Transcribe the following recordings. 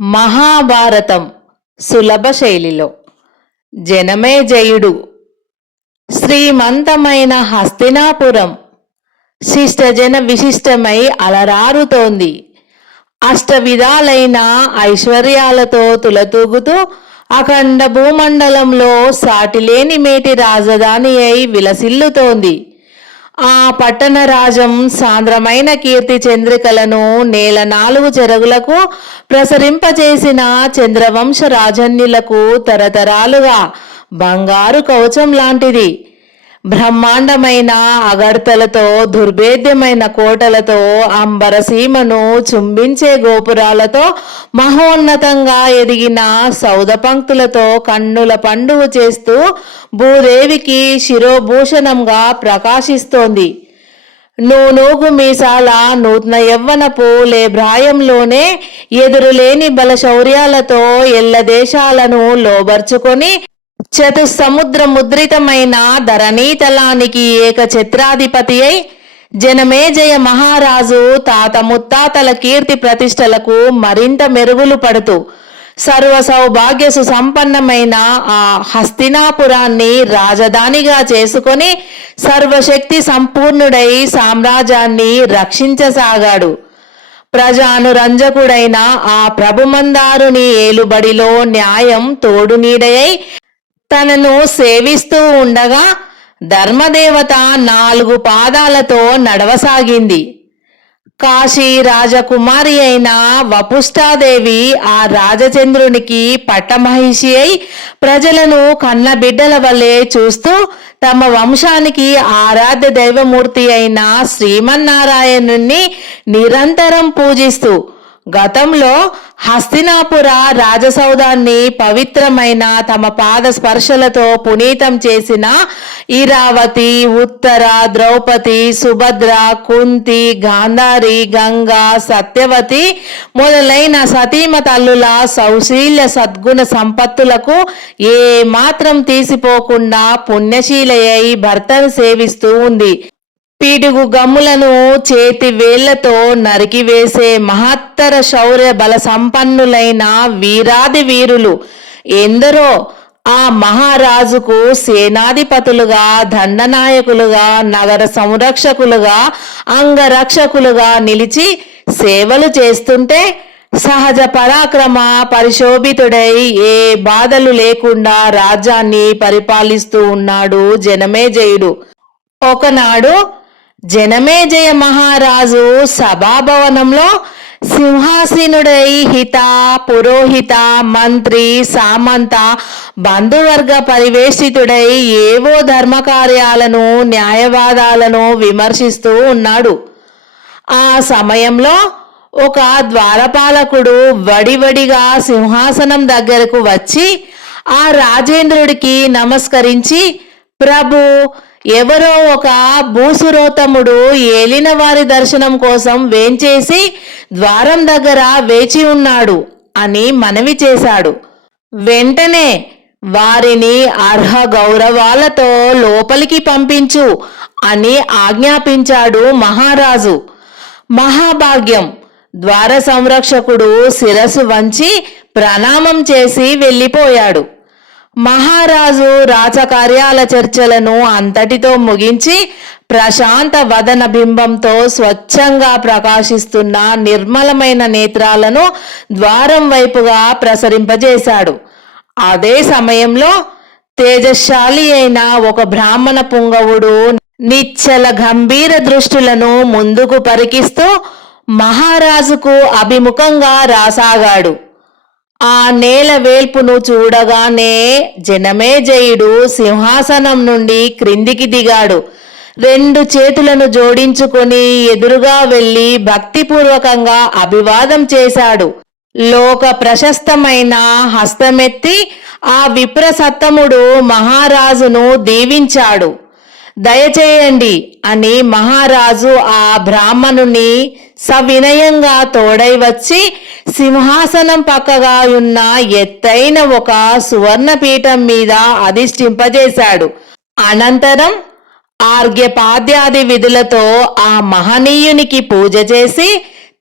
మహాభారతం సులభ శైలిలో. జనమే జయుడు. శ్రీమంతమైన హస్తినాపురం. శిష్టజన విశిష్టమై అలరారుతోంది. అష్ట విధాలైన ఐశ్వర్యాలతో తులతూగుతూ అఖండ భూమండలంలో సాటిలేని మేటి రాజధాని అయి విలసిల్లుతోంది. ఆ పట్టణ రాజం సాంద్రమైన కీర్తి చంద్రికలను నేల నాలుగు చెరుగులకు ప్రసరింపచేసిన చంద్రవంశ రాజన్యులకు తరతరాలుగా బంగారు కవచం లాంటిది. బ్రహ్మాండమైన అగర్తలతో దుర్భేద్యమైన కోటలతో అంబరసీమను చుంబించే గోపురాలతో మహోన్నతంగా ఎదిగిన సౌద పంక్తులతో కన్నుల పండుగ చేస్తూ భూదేవికి శిరోభూషణంగా ప్రకాశిస్తోంది. నూనూగు మీసాల నూతన యవ్వనపు లేభ్రాయంలోనే ఎదురులేని బల శౌర్యాలతో ఎల్ల దేశాలను లోబర్చుకొని చతుసముద్ర ముద్రితమైన ధరణీతలానికి ఏక చిత్రాధిపతి అయి జనమేజయ మహారాజు తాత ముత్తాతల కీర్తి ప్రతిష్టలకు మరింత మెరుగులు పడుతూ సర్వ సౌభాగ్యసు సంపన్నమైన ఆ హస్తినాపురాన్ని రాజధానిగా చేసుకొని సర్వశక్తి సంపూర్ణుడై సామ్రాజ్యాన్ని రక్షించసాగాడు. ప్రజానురంజకుడైన ఆ ప్రభుమందారుని ఏలుబడిలో న్యాయం తోడు నీడయై తనను సేవిస్తూ ఉండగా ధర్మదేవత నాలుగు పాదాలతో నడవసాగింది. కాశీ రాజకుమారి అయిన వపుష్టాదేవి ఆ రాజచంద్రునికి పట్టమహిషి అయి ప్రజలను కన్న బిడ్డల వలె చూస్తూ తమ వంశానికి ఆరాధ్య దైవమూర్తి అయిన శ్రీమన్నారాయణుణ్ణి నిరంతరం పూజిస్తూ గతంలో హస్తినాపుర రాజసౌధాన్ని పవిత్రమైన తమ పాద స్పర్శలతో పునీతం చేసిన ఇరావతి ఉత్తర ద్రౌపది సుభద్ర కుంతి గాంధారి గంగా సత్యవతి మొదలైన సతీమ తల్లుల సౌశీల్య సద్గుణ సంపత్తులకు ఏ మాత్రం తీసిపోకుండా పుణ్యశీలయ్యి భర్తను సేవిస్తూ ఉంది. పీడుగు గమ్ములను చేతి వేళ్ళతో నరికివేసే మహత్తర శౌర్య బల సంపన్నులైన వీరాది వీరులు. ఎందరో? ఆ మహారాజుకు సేనాధిపతులుగా దండనాయకులుగా నగర సంరక్షకులుగా అంగరక్షకులుగా నిలిచి సేవలు చేస్తుంటే సహజ పరాక్రమ పరిశోభితుడై ఏ బాధలు లేకుండా రాజ్యాన్ని పరిపాలిస్తూ ఉన్నాడు జనమేజయుడు. ఒకనాడు జనమేజయ మహారాజు సభాభవనంలో సింహాసీనుడై హిత పురోహిత మంత్రి సామంత బంధువర్గ పరివేషితుడై ఏవో ధర్మకార్యాలను న్యాయవాదాలను విమర్శిస్తూ ఉన్నాడు. ఆ సమయంలో ఒక ద్వారపాలకుడు వడివడిగా సింహాసనం దగ్గరకు వచ్చి ఆ రాజేంద్రుడికి నమస్కరించి ప్రభు ఎవరో ఒక భూసురోతముడు ఏలిన వారి దర్శనం కోసం వేంచేసి ద్వారం దగ్గర వేచి ఉన్నాడు అని మనవి చేశాడు. వెంటనే వారిని అర్హ గౌరవాలతో లోపలికి పంపించు అని ఆజ్ఞాపించాడు మహారాజు. మహాభాగ్యం! ద్వార సంరక్షకుడు శిరసు వంచి ప్రణామం చేసి వెళ్ళిపోయాడు. మహారాజు రాజకార్యాల చర్చలను అంతటితో ముగించి ప్రశాంత వదన బింబంతో స్వచ్ఛంగా ప్రకాశిస్తున్న నిర్మలమైన నేత్రాలను ద్వారం వైపుగా ప్రసరింపజేశాడు. అదే సమయంలో తేజశాలి అయిన ఒక బ్రాహ్మణ పుంగవుడు నిచ్చల గంభీర దృష్టులను ముందుకు పరికిస్తూ మహారాజుకు అభిముఖంగా రాసాగాడు. ఆ నేల వేల్పును చూడగానే జనమేజయుడు సింహాసనం నుండి క్రిందికి దిగాడు. రెండు చేతులను జోడించుకొని ఎదురుగా వెళ్ళి భక్తిపూర్వకంగా అభివాదం చేశాడు. లోక ప్రశస్తమైన హస్తమెత్తి ఆ విప్రసత్తముడు మహారాజును దీవించాడు. దయచేయండి అని మహారాజు ఆ బ్రాహ్మణుని సవినయంగా తోడై వచ్చి సింహాసనం పక్కగా ఉన్న ఎత్తైన ఒక సువర్ణపీఠం మీద అధిష్ఠింపజేశాడు. అనంతరం ఆర్ఘ్యపాద్యాది విధులతో ఆ మహనీయునికి పూజ చేసి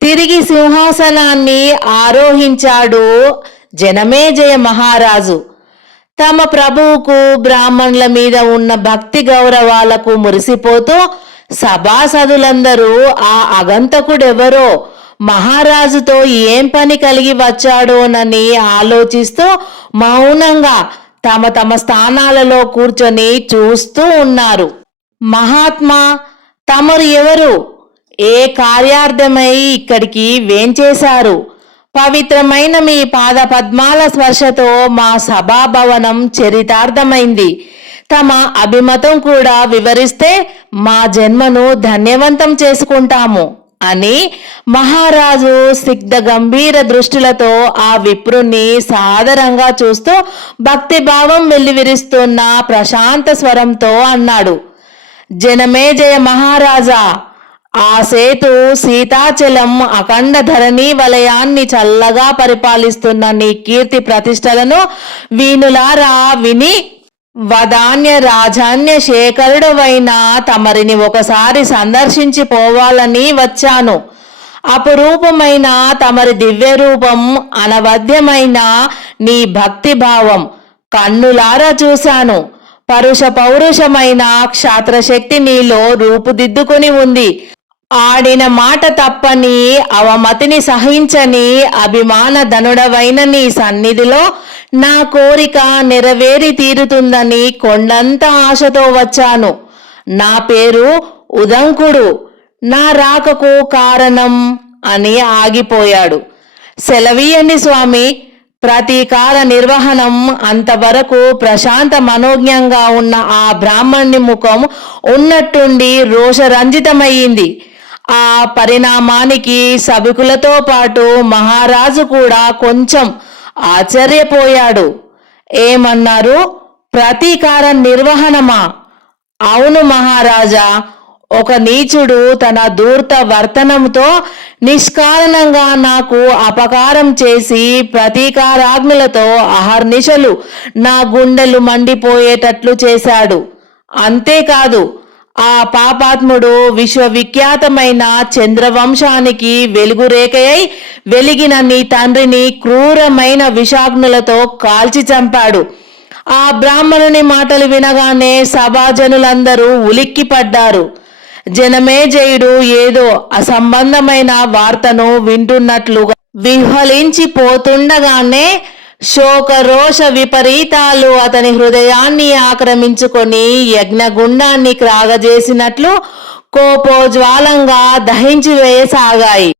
తిరిగి సింహాసనాన్ని ఆరోహించాడు జనమేజయ మహారాజు. తమ ప్రభువుకు బ్రాహ్మణుల మీద ఉన్న భక్తి గౌరవాలకు మురిసిపోతూ సభాసదులందరూ ఆ అగంతకుడెవరో మహారాజుతో ఏం పని కలిగి వచ్చాడోనని ఆలోచిస్తూ మౌనంగా తమ తమ స్థానాలలో కూర్చొని చూస్తూ ఉన్నారు. మహాత్మా తమరు ఎవరు? ఏ కార్యార్థమై ఇక్కడికి వేంచేశారు? పవిత్రమైన మీ పాద పద్మాల స్పర్శతో మా సభాభవనం చరితార్థమైంది. తమ అభిమతం కూడా వివరిస్తే మా జన్మను ధన్యవంతం చేసుకుంటాము అని మహారాజు సిగ్ధ గంభీర దృష్టిలతో ఆ విప్రుణ్ణి సాదరంగా చూస్తూ భక్తిభావం వెల్లివిరుస్తున్న ప్రశాంత స్వరంతో అన్నాడు. జనమే జయ మహారాజా! ఆ సేతు సీతాచలం అఖండ ధరణి వలయాన్ని చల్లగా పరిపాలిస్తున్న నీ కీర్తి ప్రతిష్టలను వీనులారా విని వదాన్య రాజాన్య శేఖరుడవైన తమరిని ఒకసారి సందర్శించి పోవాలని వచ్చాను. అపురూపమైన తమరి దివ్య రూపం నీ భక్తి భావం కన్నులారా చూశాను. పరుష పౌరుషమైన క్షాత్రశక్తి నీలో రూపుదిద్దుకొని ఉంది. ఆడిన మాట తప్పని అవమతిని సహించని అభిమాన ధనుడవైన నీ సన్నిధిలో నా కోరిక నెరవేరి తీరుతుందని కొండంత ఆశతో వచ్చాను. నా పేరు ఉదంకుడు నా రాకకు కారణం అని ఆగిపోయాడు. సెలవీయండి స్వామి ప్రతీకార నిర్వహణం అంతవరకు ప్రశాంత మనోజ్ఞంగా ఉన్న ఆ బ్రాహ్మణ్ణి ముఖం ఉన్నట్టుండి రోషరంజితమయ్యింది. ఆ పరిణామానికి సభికులతో పాటు మహారాజు కూడా కొంచెం ఆశ్చర్యపోయాడు. ఏమన్నారు? ప్రతీకార నిర్వహణమా? అవును మహారాజా ఒక నీచుడు తన దూర్త వర్తనంతో నిష్కారణంగా నాకు అపకారం చేసి ప్రతీకారాజ్ఞులతో అహర్నిశలు నా గుండెలు మండిపోయేటట్లు చేశాడు. అంతేకాదు ఆ పాపాత్ముడు విశ్వవిఖ్యాతమైన చంద్రవంశానికి వెలుగురేఖయై వెలిగిన నీ తండ్రిని క్రూరమైన విషాగ్నులతో కాల్చి చంపాడు. ఆ బ్రాహ్మణుని మాటలు వినగానే సభాజనులందరూ ఉలిక్కిపడ్డారు. జనమేజయుడు ఏదో అసంబంధమైన వార్తను వింటున్నట్లుగా విహ్వలించి పోతుండగానే శోకరోష విపరీతాలు అతని హృదయాన్ని ఆక్రమించుకొని యజ్ఞగుండాన్ని క్రాగజేసినట్లు కోపోజ్వాలంగా దహించి వేయసాగాయి